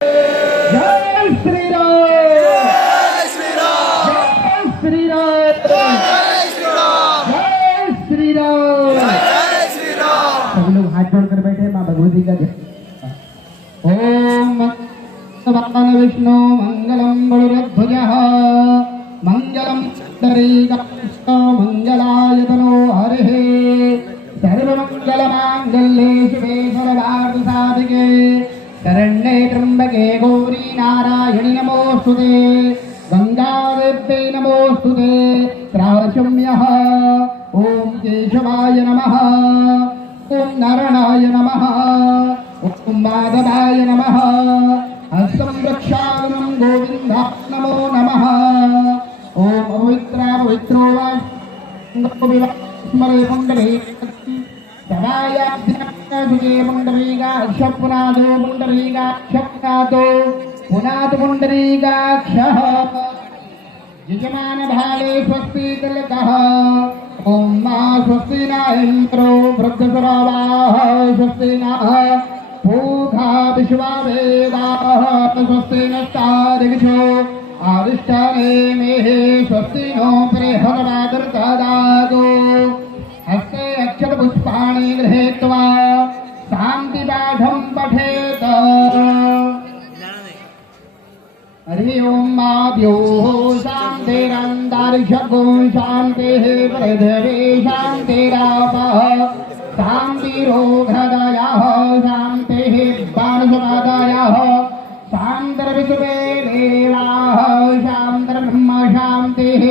जय श्री राम, जय श्री राम, जय श्री राम, जय श्री राम, जय श्री राम। जय श्री राम। सब लोग हाथ जोड़कर बैठे माँ भगवती का जय। ओम भगवान विष्णु मंगलम गरुड़ध्वजः मंगलम दरीकाष्ठ मंगलायतनो हरिः सर्वमंगलमांगल्ये शिवे सर्वार्थसाधिके शरण्ये त्र्यंबके गौरी नारायणि नमोस्तुते गंगादेव्यै नमोस्तुते त्रावचम्यः ओम केशवाय नमः ओम नारायणाय नमः ओम माधवाय नमः हस्तं रक्षावनं गोविन्दा नमो नमः ओम पवित्रो वा स्मरे पुण्डरे सदायाभ्यासुजे पुण्डरीकाक्षपुनादो पुण्डरीकाक्षपुनादो पुनाद पुण्डरीकाक्षः यजमानभाले स्वस्ति तिलकः ॐ मा स्वस्ति न इन्द्रो वृद्धसुरवाः स्वस्ति नः पूषा विश्ववेदाः स्वस्ति नस्तादिविशो आदिष्टाने मेः स्वस्ति नो बृहन्मातृतदातु हस्ते अक्षतपुष्पाणि गृहीत्वा शान्तिपाठं पठेत्। हरि ओम माद्यो शान्तिरन्तरिक्षगो शान्तिः पृथिवी शान्तिरापः शान्तिरोधदयः शान्तिः बाणसमादयः शान्तिर्विश्वे देवाः शान्तिर्ब्रह्म शान्तिः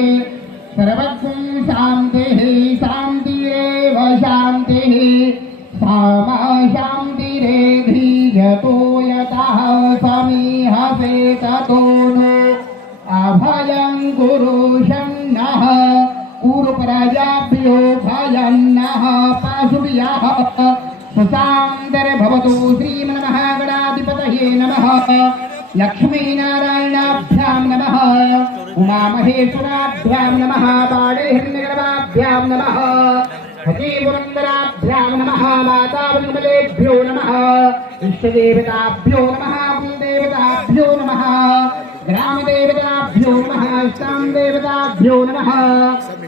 सर्वगुण शान्तिः शान्तिरेव शान्तिः सामा शान्तिरेधि यतो यतः समीहसे ततो नो अभयं कुरु शन्नः कुरु प्रजाभ्यो भयन्नः पशुभ्यः सुशान्तिर्भवतु। श्रीमन्महागणाधिपतये नमः। लक्ष्मीनारायणाभ्यां नमः। उमामहेश्वराभ्यां नमः। बालेहिरण्यगर्भाभ्यां नमः। हरिपुरन्दराभ्यां नमः। मातावन्मलेभ्यो नमः। इष्टदेवताभ्यो नमः। कुलदेवताभ्यो नमः। ग्रामदेवताभ्यो नमः। स्थानदेवताभ्यो नमः।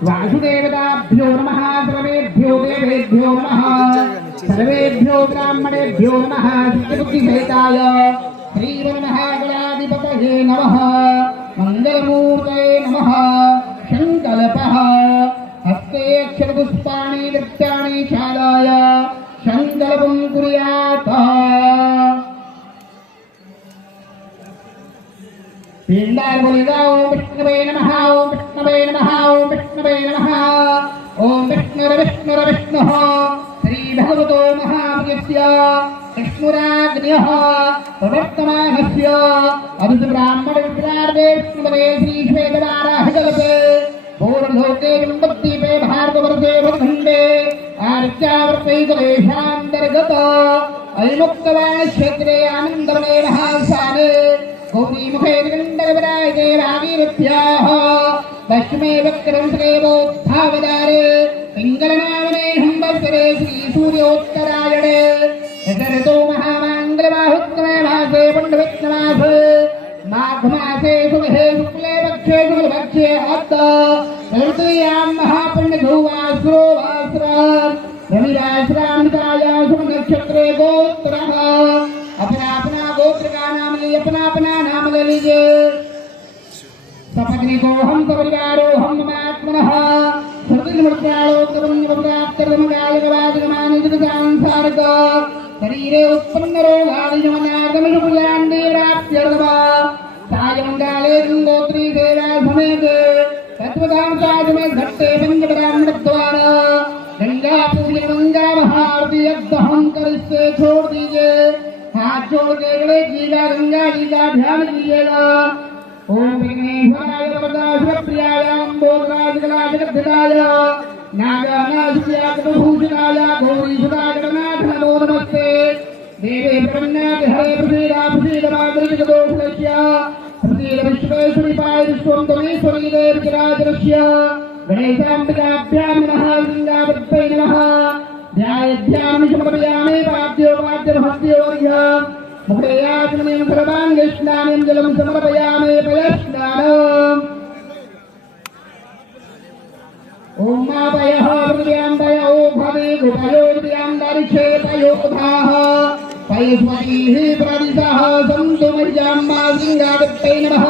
वासुदेवताभ्यो नमः। सर्वेभ्यो देवेभ्यो नमः। सर्वेभ्यो ब्राह्मणेभ्यो नमः। सिद्धिबुद्धिसहिताय श्रीमन्महागणाधिपतये नमः। मंगलमूर्तये नमः। संकल्पः हस्ते अक्षरपुष्पाणि नृत्याणि शालाय संकल्पं कुर्यात्। पिंडाय बोलेगा ओम विष्णवे नमः। ओम विष्णवे नमः। ओम विष्णवे नमः। ओम विष्णुर्विष्णुर्विष्णुः श्री भगवतो महामृगस्य विष्णुराग्न्यः प्रवर्तमानस्य अभिब्राह्मण विप्रार्थे विष्णुपदे श्री श्वेतवाराहकल्पे पूर्वलोके विन्दद्वीपे भार्गवर्षे भगखण्डे आर्चावर्ते कलेशान्तर्गत अयमुक्तवा क्षेत्रे आनन्दवने महास्थाने गौरीमुखे निकण्डविराजे रावीरुत्याः पश्चिमे वक्रं श्रेवोत्थावदारे पिङ्गलनामने हम्बसरे श्रीसूर्योत्तरायणे दशरथो महामाङ्गलबाहुत्तमे मासे पुण्यवित्तमासे माघमासे शुभे शुक्ले पक्षे शुक्लपक्षे अद्द तृतीयां महापुण्यधुवास्रो रविराश्रान्ताय शुभनक्षत्रे गोत्रः अपना अपना गोत्र का नाम ले अपना नाम ले लीजिए। सपत्नी को हम सपरिवारो हम ममात्मनः सर्वनिमृत्यालोकर्मण्यपदार्थर्मकालिकवादिकमानिजगजांसारक शरीरे उत्पन्न रोगादिजमनागमशुकुलाण्डेराप्त्यर्धवा सायंकाले गंगोत्री देवा समेते तत्वदां साधमे घट्टे पंचब्राह्मणद्वार गंगा पूजन गंगा महाआरती अद्दहं करिष्ये छोड़ दीजिए। हाथ जोड़ के गले गीला गंगा जी का ध्यान कीजिएगा। ओम विघ्नेश्वराय वरदाशिवप्रियाय अम्बोधराजकलाजगद्धिताय नागानाशियाकटभूषणाय गौरीसुधागणनाथ नमो नमस्ते। देवे प्रपन्नाथ हरे प्रसीद मातृजगदोषलक्ष्य प्रसीद विश्वेश्वरीपाय विश्वं त्वमेश्वरी देवकिराजरस्य गणेशाम्बिकाभ्यां नमः। गंगावत्यै नमः। ध्यायध्यामि समर्पयामि पाद्योपाद्यमहस्योर्य मुखयाचमनीं सर्वाङ्गस्नानं जलं समर्पयामि पयस्नानम् ओम मापयः पृथिव्यां पयो भवे गुपयो पृथिव्यां दर्शेपयो धाः पयस्वतीः प्रदिशः सन्तु मह्यां मा सिंहादत्तै नमः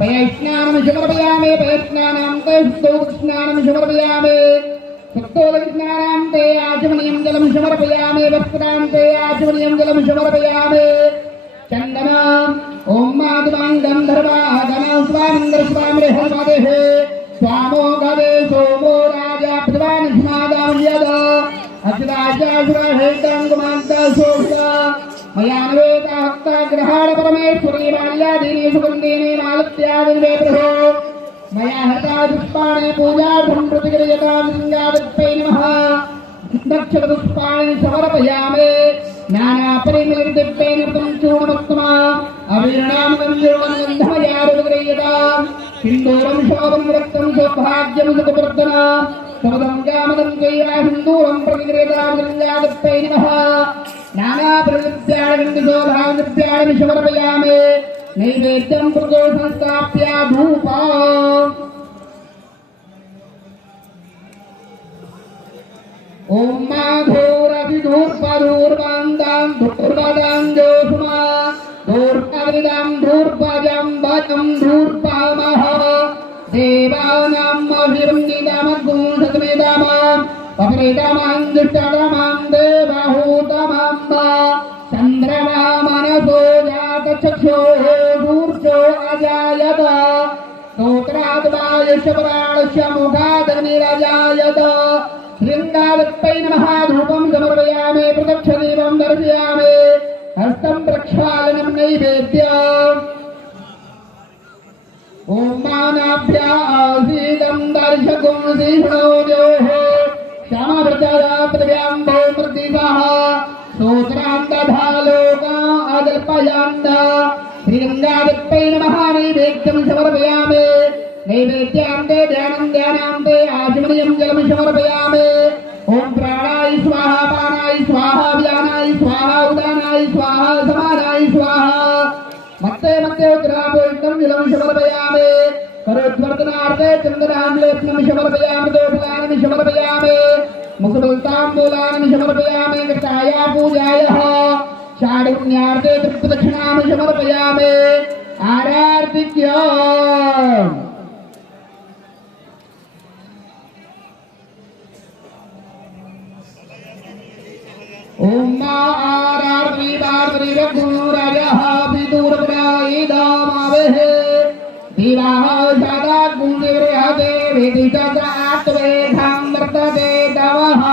पयस्नानं समर्पयामि पयस्नानां ते स्तोत्रस्नानं समर्पयामि सप्तोदकस्नानां ते आचमनीयं जलं समर्पयामि वस्त्रां ते आचमनीयं जलं समर्पयामि चन्दनम् ओम माधवां गन्धर्वाः गणस्वामिन्द्रस्वामिरेहमादेः स्वामो गवे सोमो राजा प्रधान स्मादां यद अक्षराजासुरहेतङ्गमान्ता सोषा मया नवेता हक्ता ग्रहाण परमेश्वरी बाल्यादीने सुगन्धीने मालत्यादिने प्रभो मया हता पुष्पाणे पूजार्थं प्रतिक्रियतां सिंहादत्तै नमः दक्षपुष्पाणि समर्पयामि नानापरिमलदिव्येन कृतं चूर्णमुत्तमा अवीर्णां गन्धर्वगन्धमयारुपक्रियतां सिन्दूरं शोभं रक्तं सौभाग्यं सुखवर्धना सपदं कामदं चैव सिन्दूरं प्रतिक्रियतां सिंहादत्तै नमः नानापरिमलदिव्याणि गन्धशोभादिव्याणि समर्पयामि नैवेद्यं कृतो संस्थाप्य धूपा ओम माधोरभिधूर्पधूर्वान्दां धूर्वदां जोष्मा धूर्पविदां धूर्पजं भजं धूर्पामः देवानाम् अभिवन्दितामग्गुं सतमेदामाम् अपरेदामां दुष्टदामां देवहूतमां वा चन्द्रमा मनसो जातचक्षुः धूर्जो अजायत स्तोत्राद्वायस्य पराणस्य मुखादग्निरजायत श्रृंगादत्तै नमः धूपं समर्पयामि प्रदक्षिणं दर्शयामि हस्तं प्रक्षालनं नैवेद्यम् ॐ मानाभ्या आसीदं दर्शकुं श्रीष्णोजोः श्यामव्रतया पृथिव्यां भौमृदिवः स्तोत्रान्तधा लोका अदल्पयान्त श्रीगङ्गादत्तै नमः नैवेद्यं समर्पयामि नैवेद्यान्ते ध्यानान्ते आचमनीयं जलं समर्पयामि ओम प्राणाय स्वाहा पानाय स्वाहा व्यानाय स्वाहा उदानाय स्वाहा समानाय स्वाहा मत्ते मत्ते उत्तरापोषणं जलं समर्पयामि करोद्वर्धनार्थे चन्दनालेपनं समर्पयामि दोफलानि समर्पयामि मुखबलताम्बूलानि समर्पयामि कृताया पूजायाः षाढुन्यार्थे तृप्तदक्षिणानि समर्पयामि आरार्तिक्य ओम आरार्ति बार्ति रघुराजः विदुरप्रायिदामवेः दिवाः सदा गुणिर्यादे वेदितग्रात्वेधां वर्तते तवः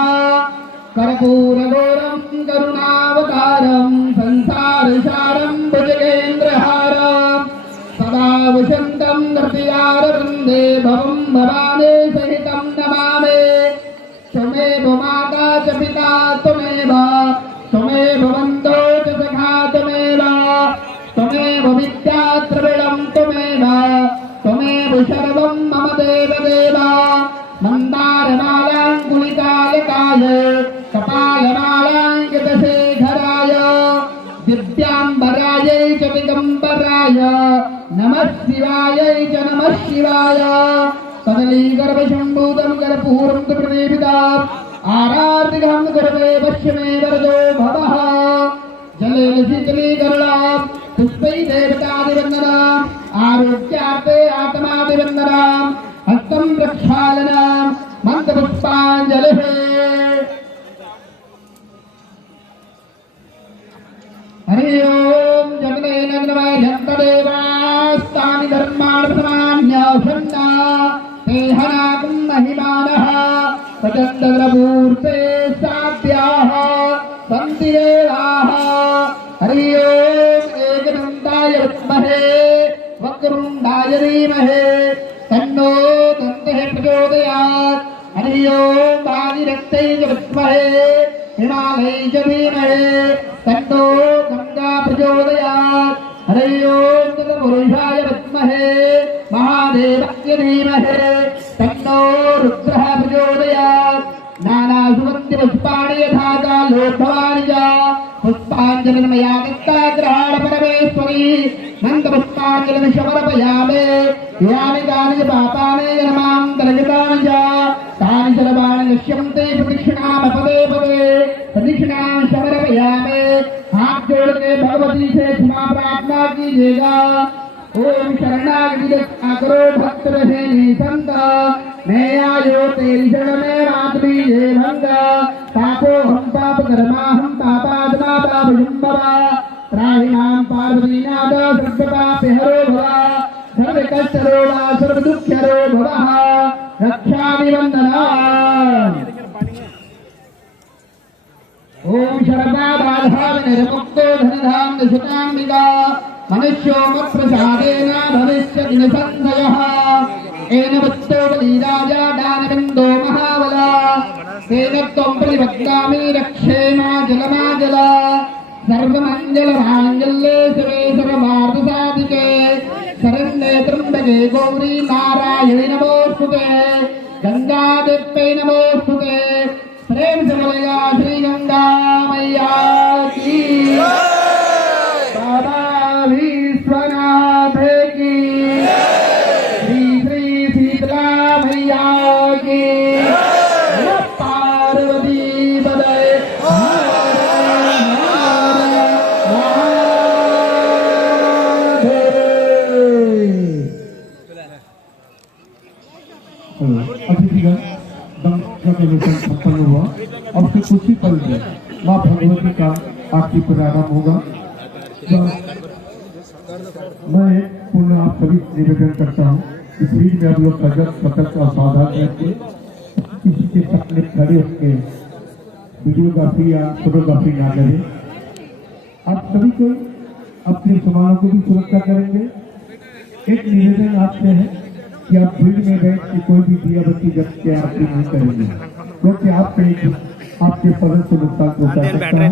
कर्पूरगौरं करुणावतारं संसारसारं भुजगेन्द्रहारं सदा वसन्तं नृत्यारवृन्दे भवं भवानी सहितं नमामि त्वमेव माता च पिता त्वमेव बन्धो च सखा त्वमेव विद्या द्रविणं त्वमेव सर्वं मम देवदेव मन्दारमालाङ्कुलिकालकाय कपालमालाङ्कितशेखराय दिव्याम्बरायै च दिगम्बराय नमः शिवायै च नमः शिवाय कदलीगर्भशम्भूतं कर्पूरं तु प्रदीपिताम् आरार्तिकं गर्भे पश्चिमे वरदो भवः जलेन शीतलीकरणाम् पुष्पै देवतादिवन्दनाम् आरोग्यार्थे आत्मादिवन्दनाम् हस्तं प्रक्षालनाम् मन्त्रपुष्पाञ्जलिः हरि ओम जगदेन नमः जन्तदेवास्तानि धर्माणि प्रथमान्यासन्ना तेहनाकुं महिमानः प्रचण्डग्रमूर्ते साध्याः सन्ति देवाः हरि ओम एकदन्ताय विद्महे वक्रतुण्डाय धीमहि तन्नो दन्तः प्रचोदयात् हरि ओम आदिरक्तै च विद्महे हिमालयै च धीमहि तन्नो गङ्गा प्रचोदयात् हरि ओम तत्पुरुषाय विद्महे महादेवाय धीमहि तन्नो रुद्रः प्रचोदयात् नानासुगन्धिपुष्पाणि यथा कालोद्भवानि च पुष्पांजलिर्मया दत्ताग्रहाण परमेश्वरी नंद पुष्पांजलि समर्पयामि यानि कानि च पापानि जन्मां तर्जितानि च तानि सर्वाणि नश्यन्ते प्रदक्षिणां पदे पदे प्रदक्षिणां समर्पयामि हाथ जोड़ के भगवती से क्षमा प्रार्थना कीजिएगा ओम शरणागति करो भक्त रहे निसंग मैं आयो तेरी शरण में रात बीजे भंग पापो हम पाप कर्मा हम पापात्मा पाप जुम्बवा त्राहिणां पार्वतीनाथ सर्वपाप हरो भवा सर्व कष्ट रोगा सर्व दुख हरो भवः रक्षामि वन्दना ओम शरदा बाधा निर्मुक्तो धनधाम सुताम्बिका मनुष्यो मत्प्रसादेन भविष्यति न संशयः एन वत्तो बलिराजा दानविन्दो महाबला तेन त्वं प्रतिवक्तामि रक्षेमा जलमाजल सर्वमङ्गलमाङ्गल्ये शिवे सर्वार्थसाधिके शरण्ये त्र्यम्बके गौरी नारायणि नमोऽस्तुते गङ्गादेव्यै नमोऽस्तुते प्रेम से बोलेगा श्री गंगा मैया की बाबा विश्वनाथ की श्री श्री शीतला मैया की पार्वती पदे अतिथिगण संपन्न हुआ। अब से कुछ ही पल में माँ भगवती का आरती प्रारंभ होगा। मैं पुनः आप सभी निवेदन करता हूँ इस बीच में आप लोग सजग सतर्क और सावधान रहते किसी के सपने खड़े होकर वीडियोग्राफी या फोटोग्राफी ना करें। आप सभी को अपने सामानों को भी सुरक्षा करेंगे। एक निवेदन आपसे है कि आप भीड़ में बैठ के कोई भी दिया बत्ती जब के आरती नहीं करेंगे क्योंकि आपके पदन से नुकसान पहुंचा सकता है।